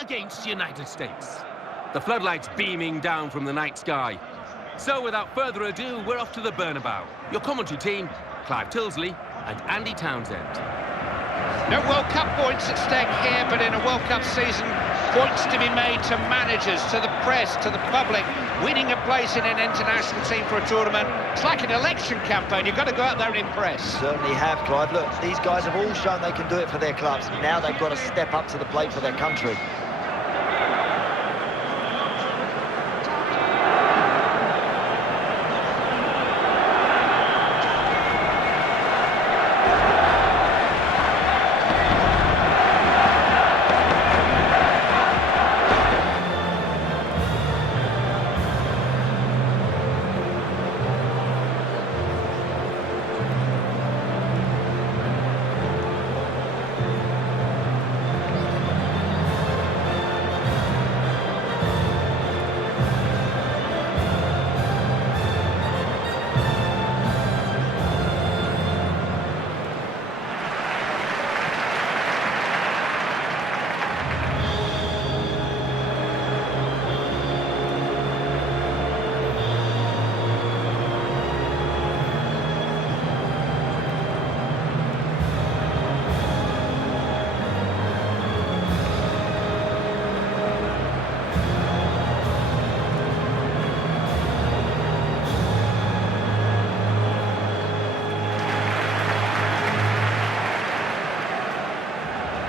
against the United States. The floodlights beaming down from the night sky. So without further ado, we're off to the Bernabeu. Your commentary team, Clive Tilsley and Andy Townsend. No World Cup points at stake here, but in a World Cup season, points to be made to managers, to the press, to the public. Winning a place in an international team for a tournament, it's like an election campaign. You've got to go out there and impress. Certainly have, Clive. Look, these guys have all shown they can do it for their clubs. Now they've got to step up to the plate for their country.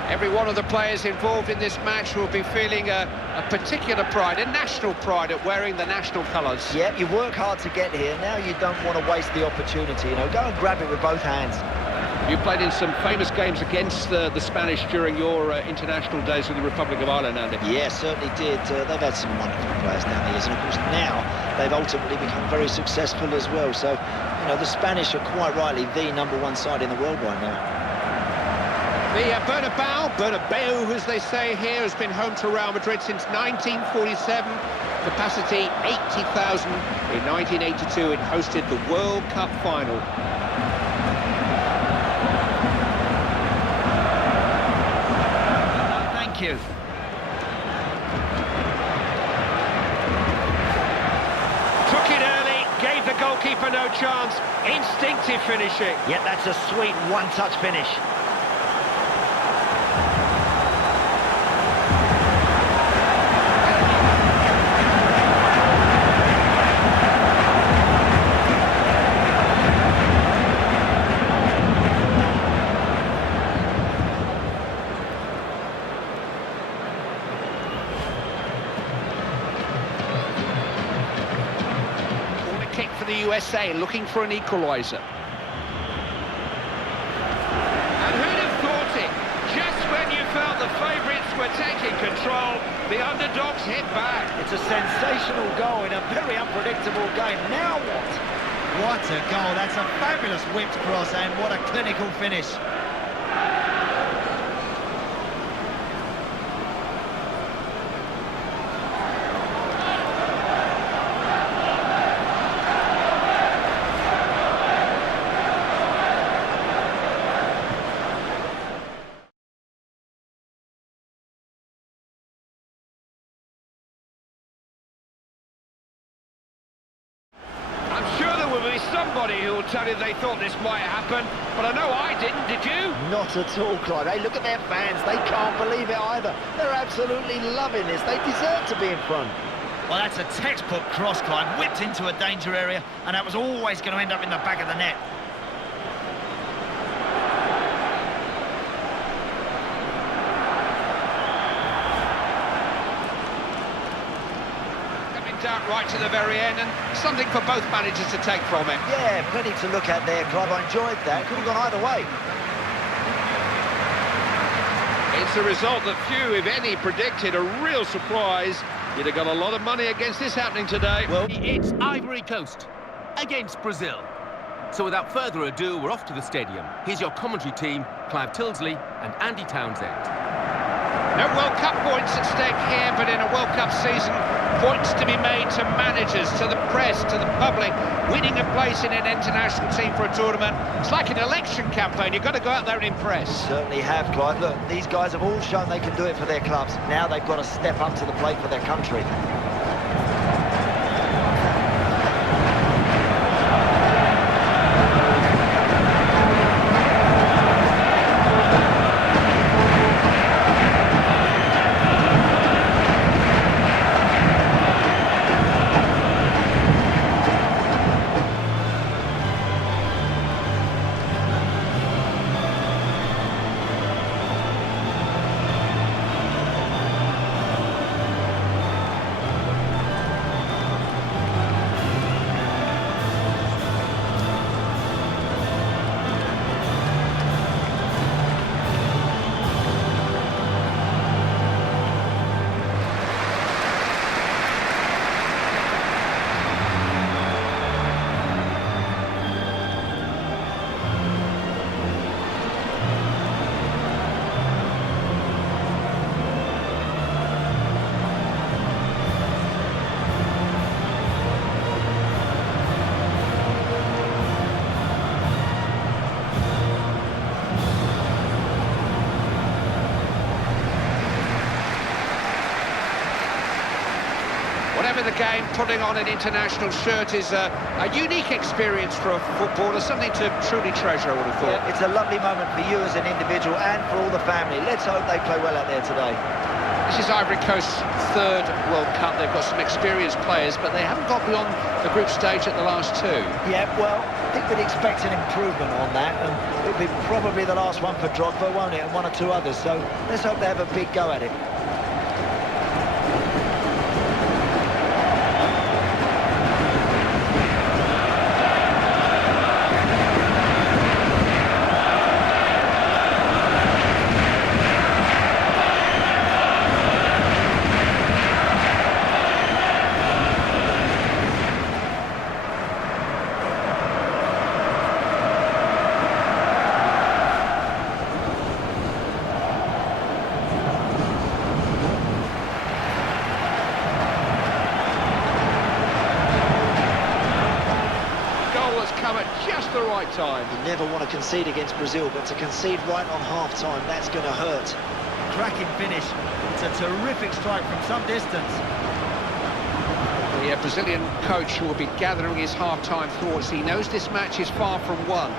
Every one of the players involved in this match will be feeling a particular pride, a national pride at wearing the national colours. Yeah, you work hard to get here. Now you don't want to waste the opportunity. You know, go and grab it with both hands. You played in some famous games against the Spanish during your international days with the Republic of Ireland, Andy. Yeah, certainly did. They've had some wonderful players down the years, and of course now they've ultimately become very successful as well. So, you know, the Spanish are quite rightly the #1 side in the world right now. The Bernabeu, as they say here, has been home to Real Madrid since 1947. Capacity 80,000. In 1982, it hosted the World Cup final. Thank you. Took it early, gave the goalkeeper no chance. Instinctive finishing. Yeah, that's a sweet one-touch finish. Kick for the USA, looking for an equaliser. And who'd have thought it? Just when you felt the favourites were taking control, the underdogs hit back. It's a sensational goal in a very unpredictable game. Now what? What a goal. That's a fabulous whipped cross, and what a clinical finish. Somebody who will tell you they thought this might happen, but I know I didn't, did you? Not at all, Clive. Hey, look at their fans. They can't believe it either. They're absolutely loving this. They deserve to be in front. Well, that's a textbook cross, Clive. Whipped into a danger area, and that was always going to end up in the back of the net. Out right to the very end, and something for both managers to take from it. Yeah, plenty to look at there, Clive. I enjoyed that. Could have gone either way. It's a result that few, if any, predicted. A real surprise. You'd have got a lot of money against this happening today. Well, it's Ivory Coast against Brazil. So without further ado, we're off to the stadium. Here's your commentary team, Clive Tilsley and Andy Townsend. No World Cup points at stake here, but in a World Cup season, points to be made to managers, to the press, to the public. Winning a place in an international team for a tournament, it's like an election campaign. You've got to go out there and impress. Certainly have, Clive. Look, these guys have all shown they can do it for their clubs. Now they've got to step up to the plate for their country. Whatever the game, putting on an international shirt is a unique experience for a footballer, something to truly treasure, I would have thought. Yeah, it's a lovely moment for you as an individual and for all the family. Let's hope they play well out there today. This is Ivory Coast's third World Cup. They've got some experienced players, but they haven't got beyond the group stage at the last two. Yeah, well, I think we'd expect an improvement on that, and it'll be probably the last one for Drogba, won't it, and one or two others, so let's hope they have a big go at it. Just the right time. You never want to concede against Brazil, but to concede right on half-time, that's going to hurt. Cracking finish. It's a terrific strike from some distance. The Brazilian coach will be gathering his half-time thoughts. He knows this match is far from won.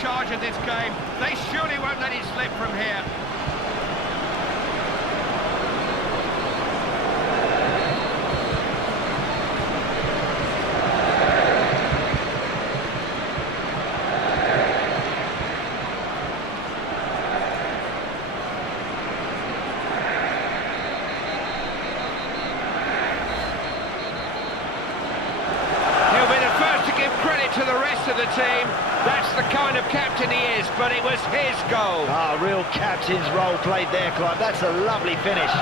Charge of this game. They surely won't let it slip from here. He'll be the first to give credit to the rest of the team. That's the kind of captain he is, but it was his goal. Ah, real captain's role played there, Clive. That's a lovely finish.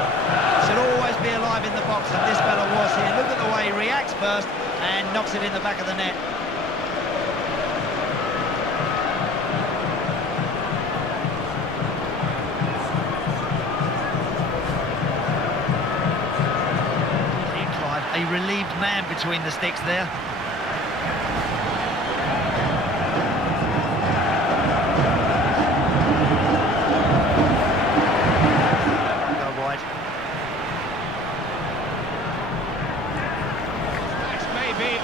Should always be alive in the box, and this fella was here. Look at the way he reacts first and knocks it in the back of the net. See, Clive, a relieved man between the sticks there.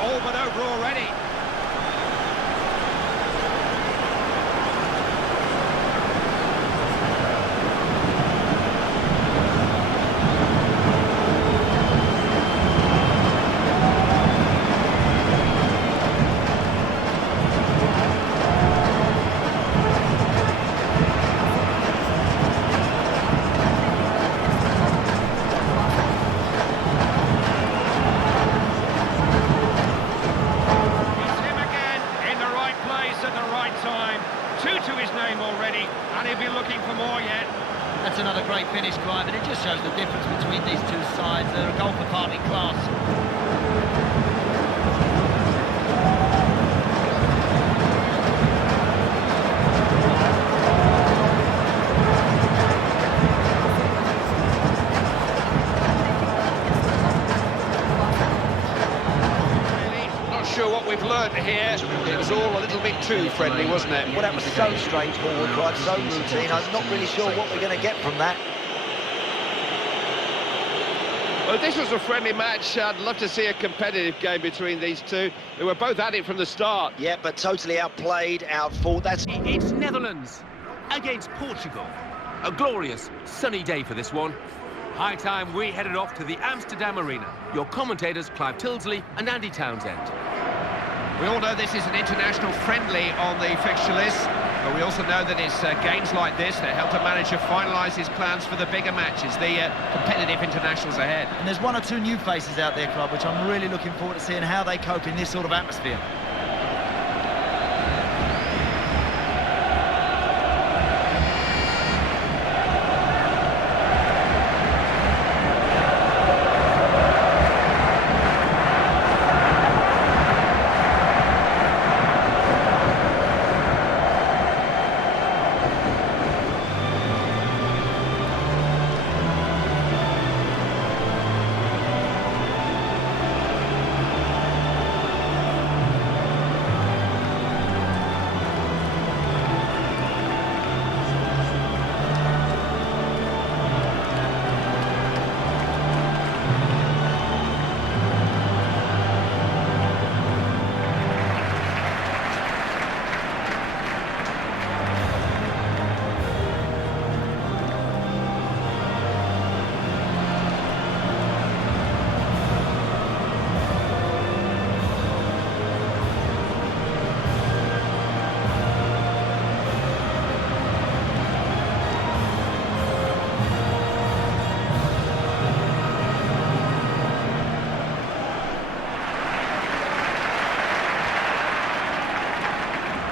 All but over already. finish, Clive, and it just shows the difference between these two sides. They're a golfer partly class. Sure what we've learned here. It was all a little bit too friendly, wasn't it? Well, that was so straightforward, Clive, so routine. I'm not really sure what we're going to get from that. Well, if this was a friendly match, I'd love to see a competitive game between these two. They were both at it from the start. Yeah, but totally outplayed, outfought. That's... It's Netherlands against Portugal. A glorious, sunny day for this one. High time we headed off to the Amsterdam Arena. Your commentators, Clive Tilsley and Andy Townsend. We all know this is an international friendly on the fixture list, but we also know that it's games like this that help a manager finalise his plans for the bigger matches, the competitive internationals ahead. And there's one or two new faces out there, Clive, which I'm really looking forward to seeing how they cope in this sort of atmosphere.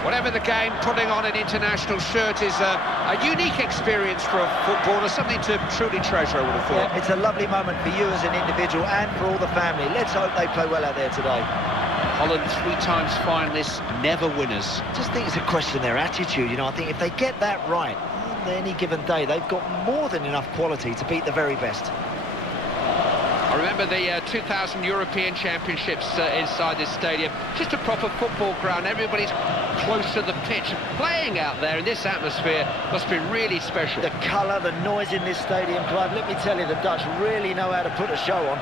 Whatever the game, putting on an international shirt is a unique experience for a footballer, something to truly treasure, I would have thought. Yeah, it's a lovely moment for you as an individual and for all the family. Let's hope they play well out there today. Holland, 3 times finalists, never winners. I just think it's a question of their attitude. You know, I think if they get that right on any given day, they've got more than enough quality to beat the very best. I remember the 2000 European Championships inside this stadium. Just a proper football ground. Everybody's close to the pitch. Playing out there in this atmosphere must be really special. The colour, the noise in this stadium, Clive, let me tell you, the Dutch really know how to put a show on.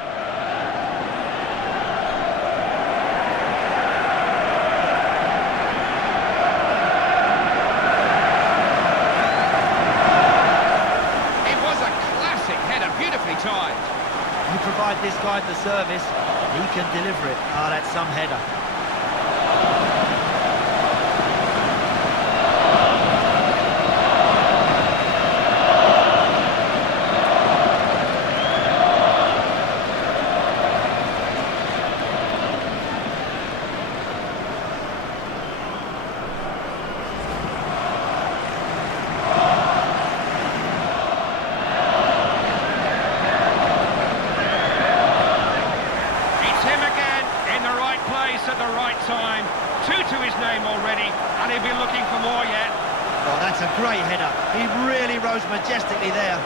It was a classic header, beautifully timed. You provide this guy the service, he can deliver it. Ah, that's some header. At the right time, 2 to his name already, and he'll be looking for more yet. Oh, that's a great header. He really rose majestically there.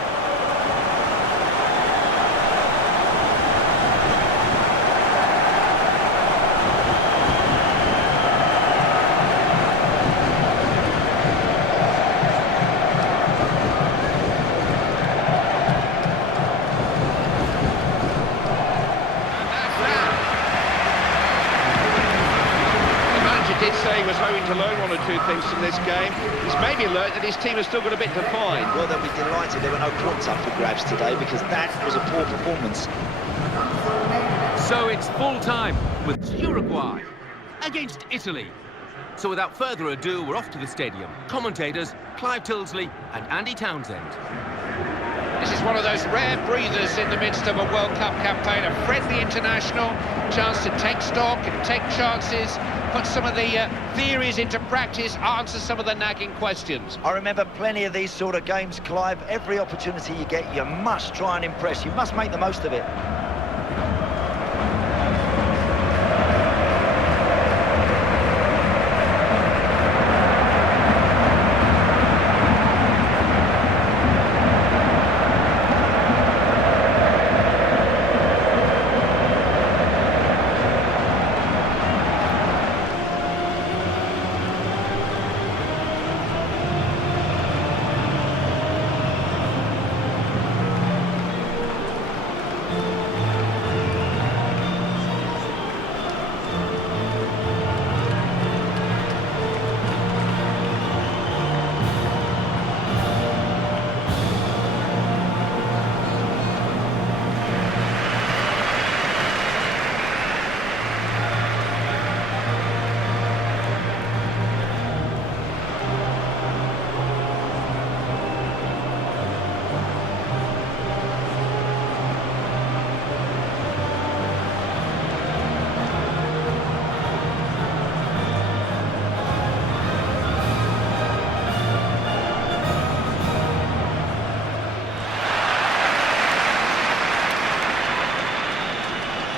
Did say he was hoping to learn 1 or 2 things from this game. He's maybe learned that his team has still got a bit to find. Well, they'll be delighted there were no points up for grabs today because that was a poor performance. So it's full time with Uruguay against Italy. So without further ado, we're off to the stadium. Commentators, Clive Tilsley and Andy Townsend. This is one of those rare breathers in the midst of a World Cup campaign, a friendly international, chance to take stock and take chances, put some of the theories into practice, answer some of the nagging questions. I remember plenty of these sort of games, Clive. Every opportunity you get, you must try and impress. You must make the most of it.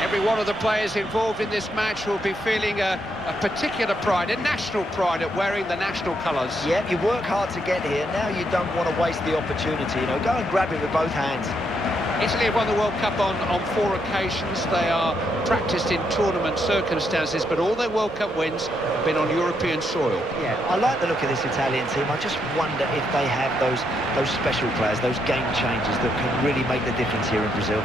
Every one of the players involved in this match will be feeling a particular pride, a national pride at wearing the national colours. Yeah, you work hard to get here. Now you don't want to waste the opportunity. You know, go and grab it with both hands. Italy have won the World Cup on 4 occasions. They are practiced in tournament circumstances, but all their World Cup wins have been on European soil. Yeah, I like the look of this Italian team. I just wonder if they have those special players, those game changers that can really make the difference here in Brazil.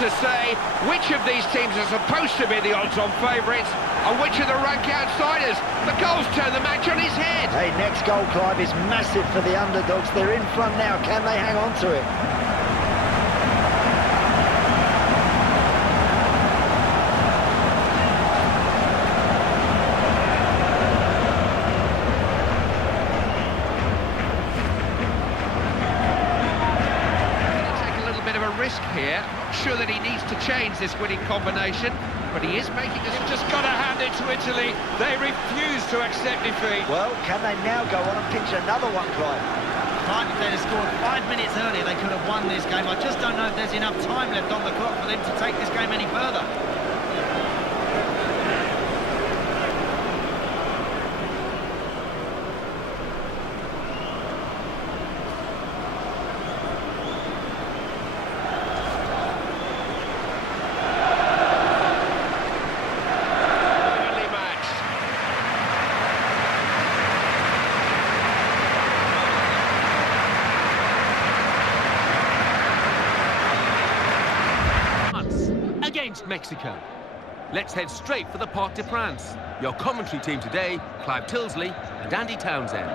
To say which of these teams are supposed to be the odds-on favourites and which are the rank outsiders. The goals turn the match on his head. Hey, next goal, Clive, is massive for the underdogs. They're in front now. Can they hang on to it? Risk here, not sure that he needs to change this winning combination, but he is making us. Just got to hand it to Italy. They refuse to accept defeat. Well, can they now go on and pitch another one, Clive? If they'd have scored 5 minutes earlier, they could have won this game. I just don't know if there's enough time left on the clock for them to take this game any further. Against Mexico. Let's head straight for the Parc des Princes. Your commentary team today, Clive Tilsley and Andy Townsend.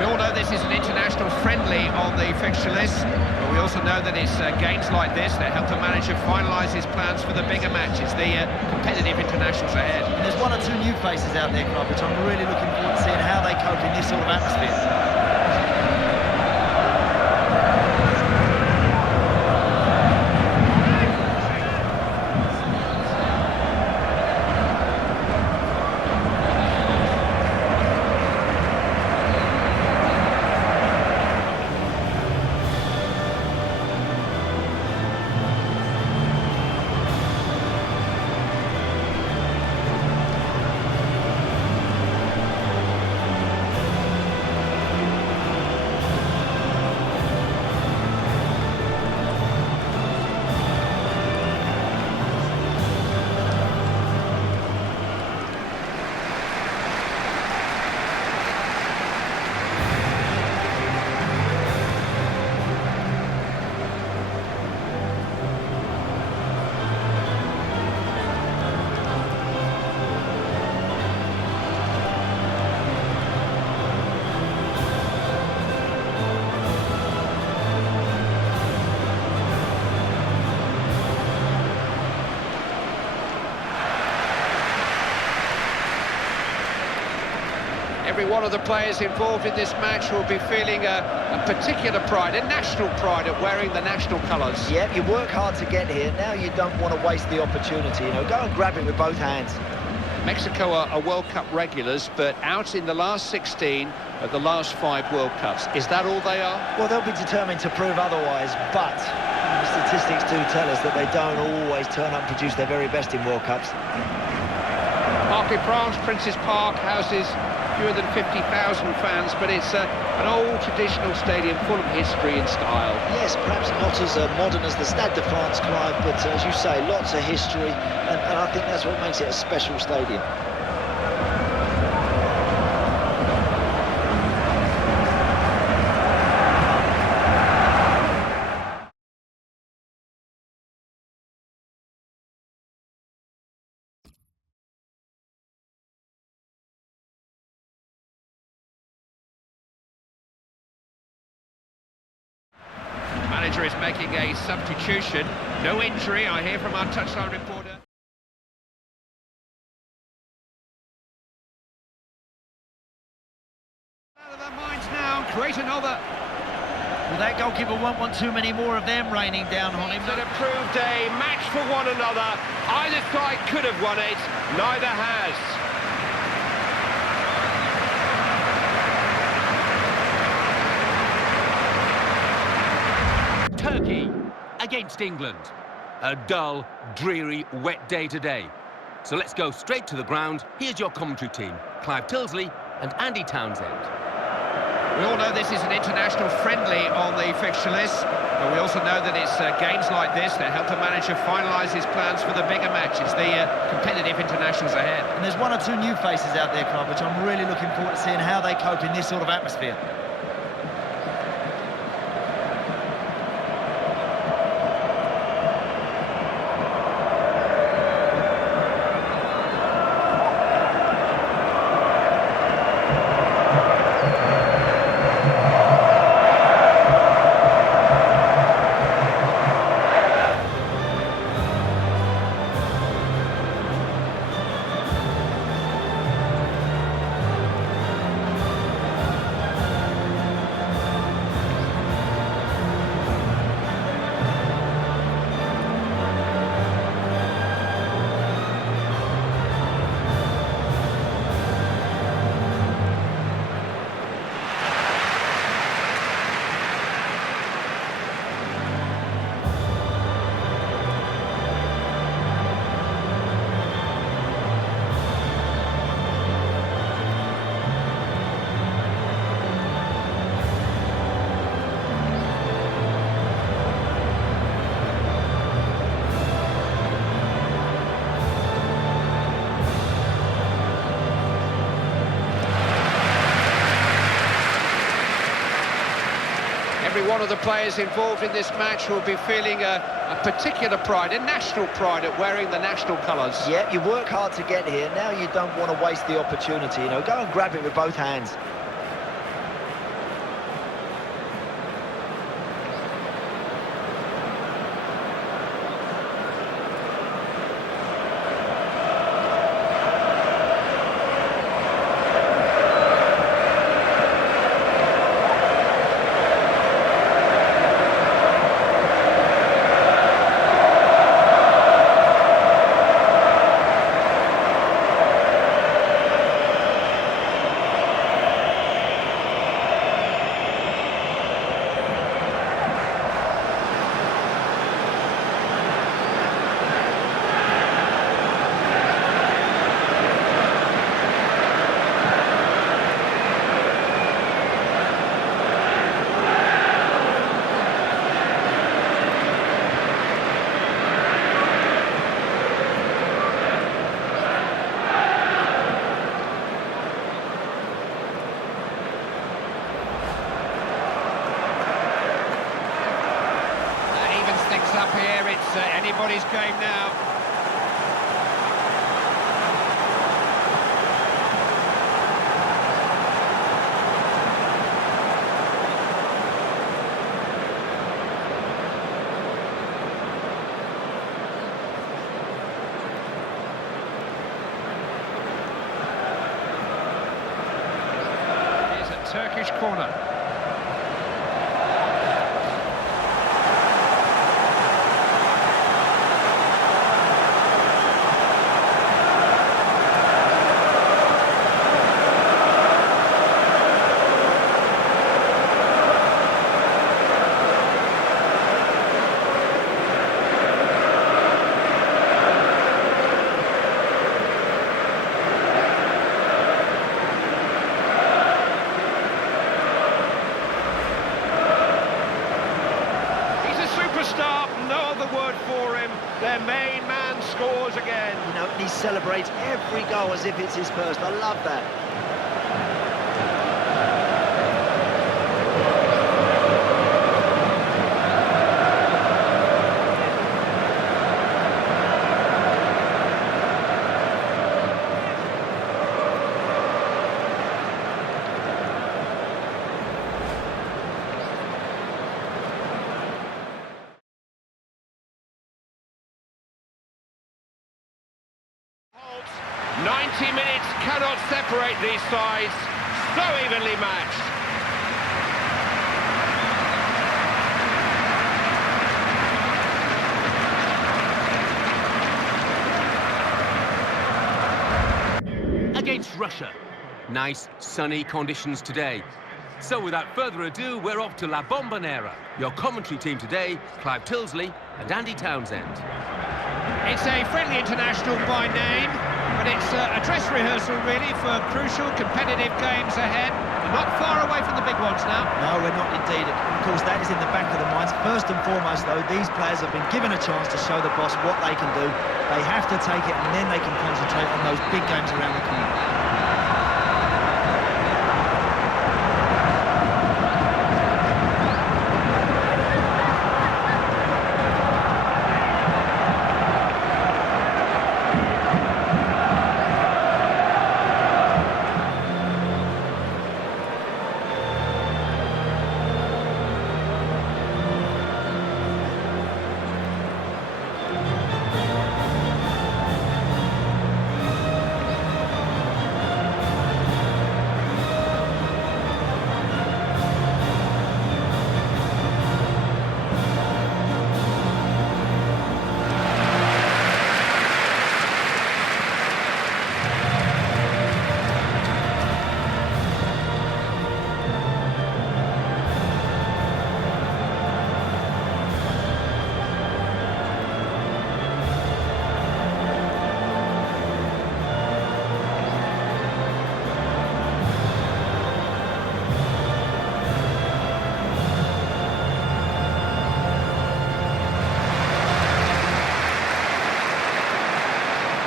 We all know this is an international friendly on the fixture list, but we also know that it's games like this that help the manager finalise his plans for the bigger matches, the competitive internationals ahead. And there's 1 or 2 new faces out there, Clive, which I'm really looking forward to seeing how they cope in this sort of atmosphere. Every one of the players involved in this match will be feeling a particular pride, a national pride at wearing the national colours. Yep, you work hard to get here. Now you don't want to waste the opportunity. You know, go and grab it with both hands. Mexico are World Cup regulars, but out in the last 16 of the last 5 World Cups. Is that all they are? Well, they'll be determined to prove otherwise, but the statistics do tell us that they don't always turn up and produce their very best in World Cups. Parc des Princes, Prince's Park, houses fewer than 50,000 fans, but it's an old traditional stadium full of history and style. Yes, perhaps not as modern as the Stade de France, Clive, but as you say, lots of history, and I think that's what makes it a special stadium. Manager is making a substitution. No injury, I hear from our touchline reporter. Out of their minds now, create another. Well, that goalkeeper won't want too many more of them raining down on him. That have proved a match for one another. Either side could have won it, neither has. Turkey against England. A dull, dreary, wet day today. So let's go straight to the ground. Here's your commentary team, Clive Tilsley and Andy Townsend. We all know this is an international friendly on the fixture list, but we also know that it's games like this that help a manager finalise his plans for the bigger matches, the competitive internationals ahead. And there's one or two new faces out there, Clive, which I'm really looking forward to seeing how they cope in this sort of atmosphere. Every one of the players involved in this match will be feeling a particular pride, a national pride at wearing the national colours. Yeah, you work hard to get here. Now you don't want to waste the opportunity. You know, go and grab it with both hands. Up here, it's anybody's game now. Turkish corner. Their main man scores again. You know, and he celebrates every goal as if it's his first. I love that. Halt. 90 minutes cannot separate these sides. So evenly matched. Against Russia. Nice, sunny conditions today. So without further ado, we're off to La Bombonera. Your commentary team today, Clive Tilsley and Andy Townsend. It's a friendly international by name, but it's a dress rehearsal really for crucial competitive games ahead. Not far away from the big ones now. No, we're not indeed. Of course, that is in the back of the minds. First and foremost, though, these players have been given a chance to show the boss what they can do. They have to take it, and then they can concentrate on those big games around the corner.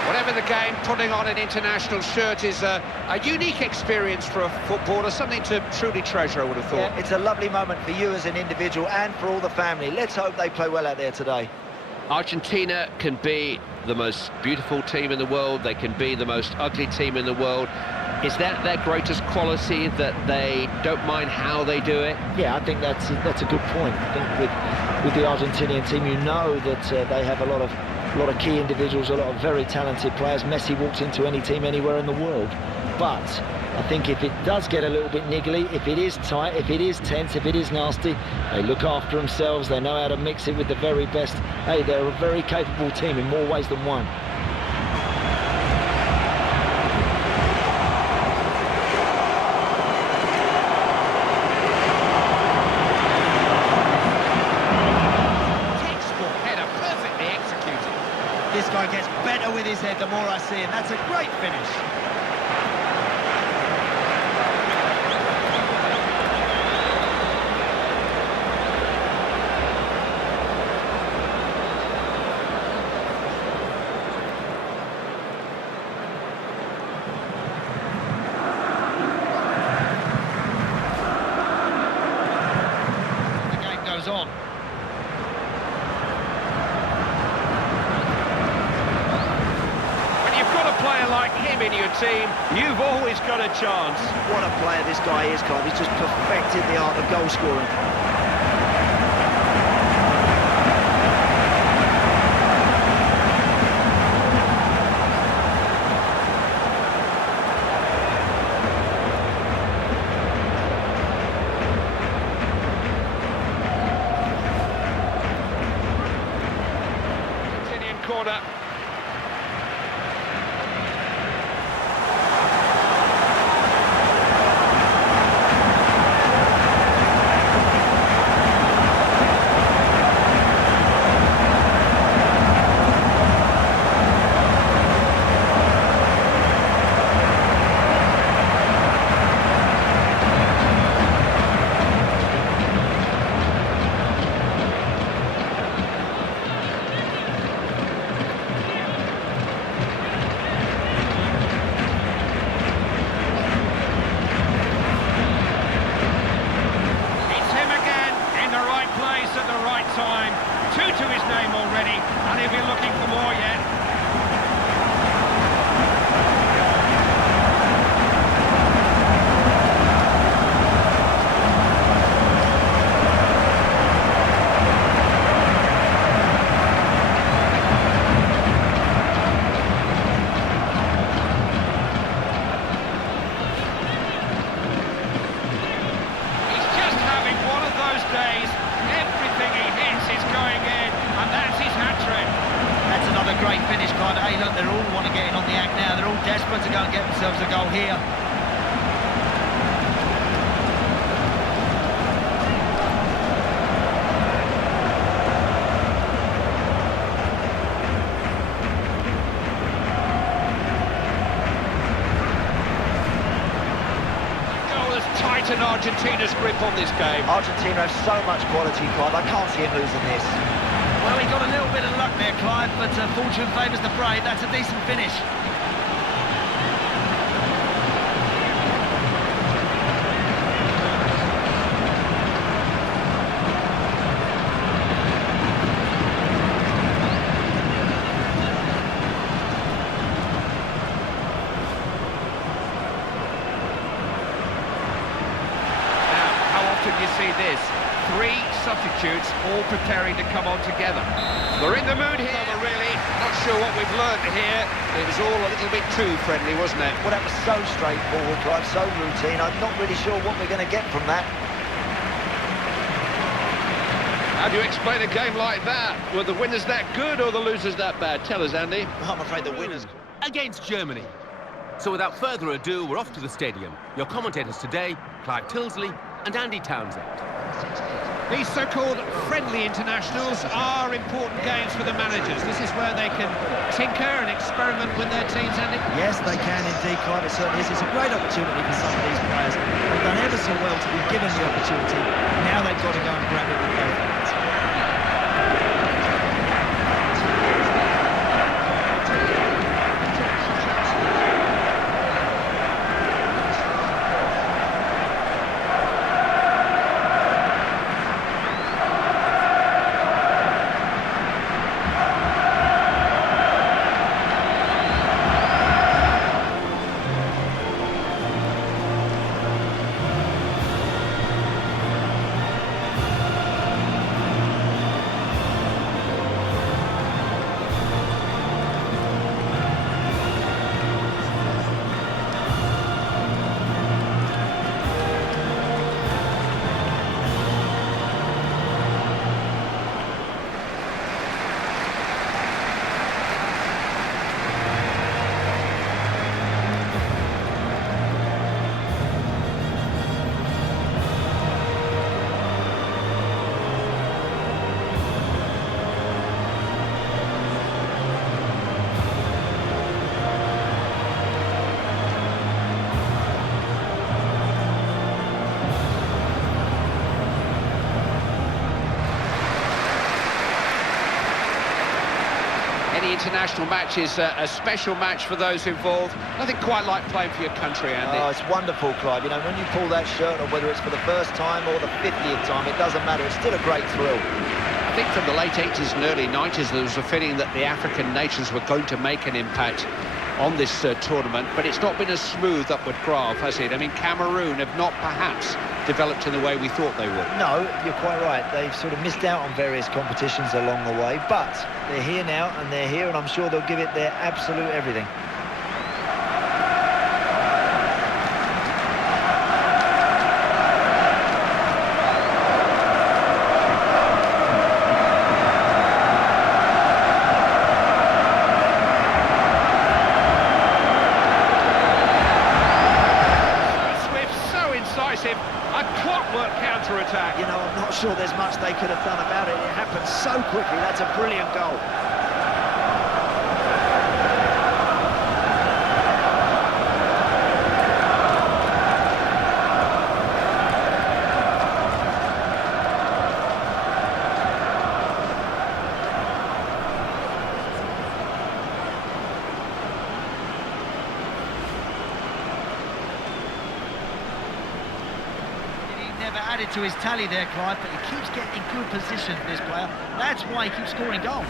Whatever the game, putting on an international shirt is a unique experience for a footballer, something to truly treasure, I would have thought. Yeah, it's a lovely moment for you as an individual and for all the family. Let's hope they play well out there today. Argentina can be the most beautiful team in the world. They can be the most ugly team in the world. Is that their greatest quality, that they don't mind how they do it? Yeah, I think that's a good point. I think with the Argentinian team, you know that they have a lot of key individuals, a lot of very talented players. Messi walks into any team anywhere in the world. But I think if it does get a little bit niggly, if it is tight, if it is tense, if it is nasty, they look after themselves, they know how to mix it with the very best. Hey, they're a very capable team in more ways than one. This guy gets better with his head the more I see him. That's a great finish. The game goes on. Player like him in your team, you've always got a chance. What a player this guy is, Clive. He's just perfected the art of goal scoring. corner. It's him again, in the right place at the right time. Two to his name already, and he'll be looking for more yet. He's just having one of those days. Everything he hits is going in, and that's his hat-trick. That's another great finish, Clive. Hey, look, they all want to get in on the act now. They're all desperate to go and get themselves a goal here. Goal has tightened Argentina's grip on this game. Argentina have so much quality, Clive. I can't see him losing this. Well, he got a little bit of luck there, Clive, but fortune favours the brave. That's a decent finish. Now, how often do you see this? Three substitutes all preparing to come on together. They're in the mood here. Really, not sure what we've learned here. It was all a little bit too friendly, wasn't it? Well, that was so straightforward, Clive, so routine. I'm not really sure what we're going to get from that. How do you explain a game like that? Were the winners that good or the losers that bad? Tell us, Andy. I'm afraid the winners... Against Germany. So without further ado, we're off to the stadium. Your commentators today, Clive Tilsley and Andy Townsend. These so-called friendly internationals are important games for the managers. This is where they can tinker and experiment with their teams, Andy. Yes, they can indeed, Clive. It certainly is. It's a great opportunity for some of these players. They've done ever so well to be given the opportunity. Now they've got to go and grab it with both hands. Any international match is a special match for those involved. Nothing quite like playing for your country, Andy. Oh, it's wonderful, Clive. You know, when you pull that shirt on, whether it's for the first time or the 50th time, it doesn't matter. It's still a great thrill. I think from the late 80s and early 90s, there was a feeling that the African nations were going to make an impact on this tournament, but it's not been a smooth upward graph, has it? I mean, Cameroon have not perhaps developed in the way we thought they would. No, you're quite right. They've sort of missed out on various competitions along the way, but they're here now, and they're here, and I'm sure they'll give it their absolute everything. decisive, a clockwork counter-attack. You know, I'm not sure there's much they could have done about it. It happened so quickly. That's a brilliant goal. Never added to his tally there, Clive, but he keeps getting in good position, this player. That's why he keeps scoring goals.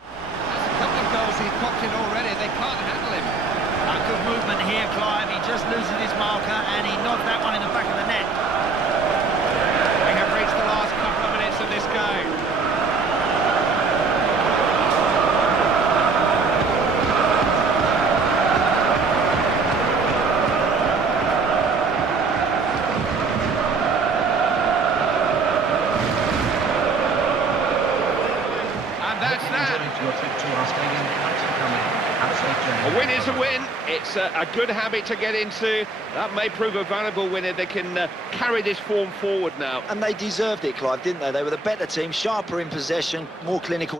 That's a couple of goals he's popped in already. They can't handle him. A good movement here, Clive. He just loses his marker and he nods that one in the back of the net. We have reached the last couple of minutes of this game. A win is a win. It's a good habit to get into. That may prove a valuable win if they can carry this form forward now. And they deserved it, Clive, didn't they? They were the better team, sharper in possession, more clinical.